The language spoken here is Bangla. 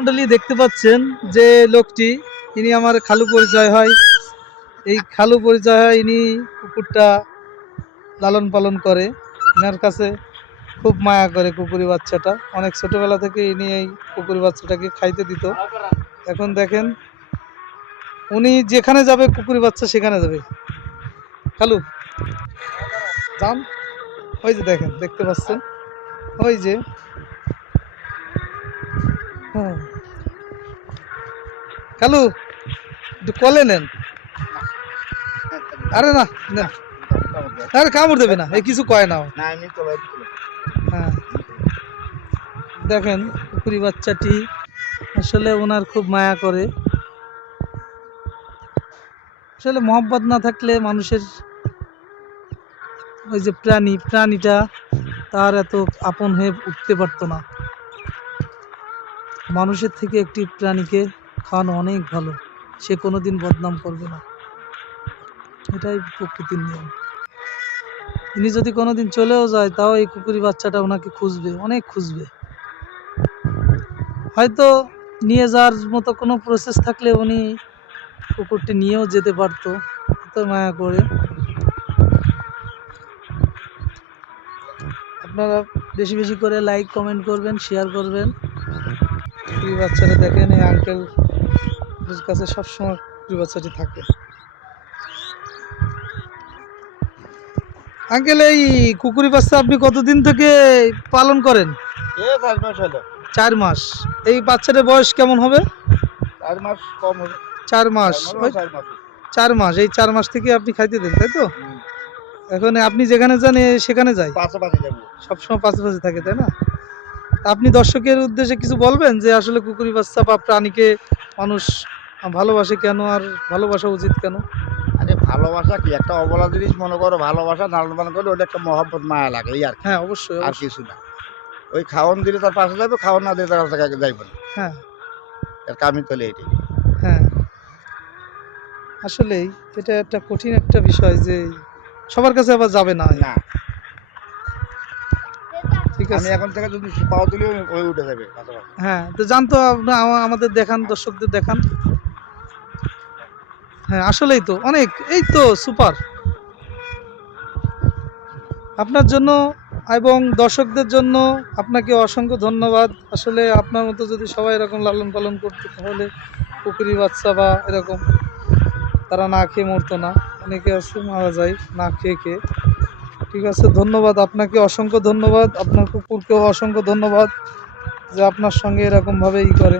মন্ডলী দেখতে পাচ্ছেন যে লোকটি, ইনি আমার খালু পরিচয় হয়। এই খালু পরিচয় হয়, ইনি কুকুরটা লালন পালন করে। এনার কাছে খুব মায়া করে কুকুরি বাচ্চাটা। অনেক ছোটবেলা থেকে ইনি এই কুকুরি বাচ্চাটাকে খাইতে দিত। এখন দেখেন উনি যেখানে যাবে কুকুরি বাচ্চা সেখানে যাবে। খালু যান, ওই যে দেখেন, দেখতে পাচ্ছেন ওই যে। হ্যাঁ খালু, একটু কলে নেন। আরে না না, আরে কামড় দেবে না, এই কিছু কয় না ও। হ্যাঁ দেখেন কুকুরি বাচ্চাটি আসলে ওনার খুব মায়া করে। আসলে মহব্বত না থাকলে মানুষের ওই যে প্রাণীটা তার এত আপন হয়ে উঠতে পারতো না। মানুষের থেকে একটি প্রাণীকে খাওয়ানো অনেক ভালো, সে কোনোদিন বদনাম করবে না। এটাই প্রকৃতির নিয়ম। তিনি যদি কোনোদিন চলেও যায় তাও এই কুকুরি বাচ্চাটা ওনাকে খুঁজবে, অনেক খুঁজবে। হয়তো নিয়ে যাওয়ার মতো কোনো প্রসেস থাকলে উনি কুকুরটি নিয়েও যেতে পারতো, এত মায়া করে। আপনারা বেশি বেশি করে লাইক কমেন্ট করবেন, শেয়ার করবেন। কুকুরি বাচ্চাটা দেখেন, এই আঙ্কেল কাছে সবসময় কুকুরি বাচ্চাটি থাকে। আঙ্কেল, এই কুকুরি বাচ্চা আপনি কতদিন থেকে পালন করেন? 4 মাস। এই বাচ্চাটার বয়স কেমন হবে? 4 মাস কম হবে। 4 মাস, 4 মাস। এই 4 মাস থেকে আপনি খাইতে দেন, তাই তো? এখন আপনি যেখানে যান সেখানে যায়, পাশাপাশি যাবো, সবসময় পাশাপাশি থাকে, তাই না? আপনি দর্শকের উদ্দেশ্যে কিছু বলবেন যে আসলে কুকুরি বাচ্চা বা প্রাণীকে মানুষ ভালোবাসে কেন, আর ভালোবাসা উচিত কেন? আরে ভালোবাসা কি একটা অবলা জিনিস, মনে করো ভালোবাসা লালন পালন করলে ওটা একটা মহব্বত মায়া লাগে, এই আর কি। হ্যাঁ অবশ্যই, আর কিছু না। ওই খাওয়ান দিলে তার পাশে যাবে, খাওয়ান না দিলে তার কাছে যাইব না। হ্যাঁ এর কামই চলে এটাই। হ্যাঁ, আসলেই এটা একটা কঠিন একটা বিষয় যে সবার কাছে আবার যাবে না। না, ঠিক আমি আছে। এখন থেকে যদি পাও তুলি ওই উঠে যাবে পাশাপাশি। হ্যাঁ, তো জানতো আপনার, আমাদের দেখান, দর্শকদের দেখান। হ্যাঁ আসলেই তো অনেক, এই তো সুপার। আপনার জন্য এবং দর্শকদের জন্য আপনাকে অসংখ্য ধন্যবাদ। আসলে আপনার মতো যদি সবাই এরকম লালন পালন করতো তাহলে কুকুরি বাচ্চা বা এরকম তারা না খেয়ে মরতো না। অনেকে আছে মারা যায় না খেয়ে খেয়ে। ঠিক আছে, ধন্যবাদ আপনাকে, অসংখ্য ধন্যবাদ। আপনার কুকুরকেও অসংখ্য ধন্যবাদ যে আপনার সঙ্গে এরকমভাবে করে।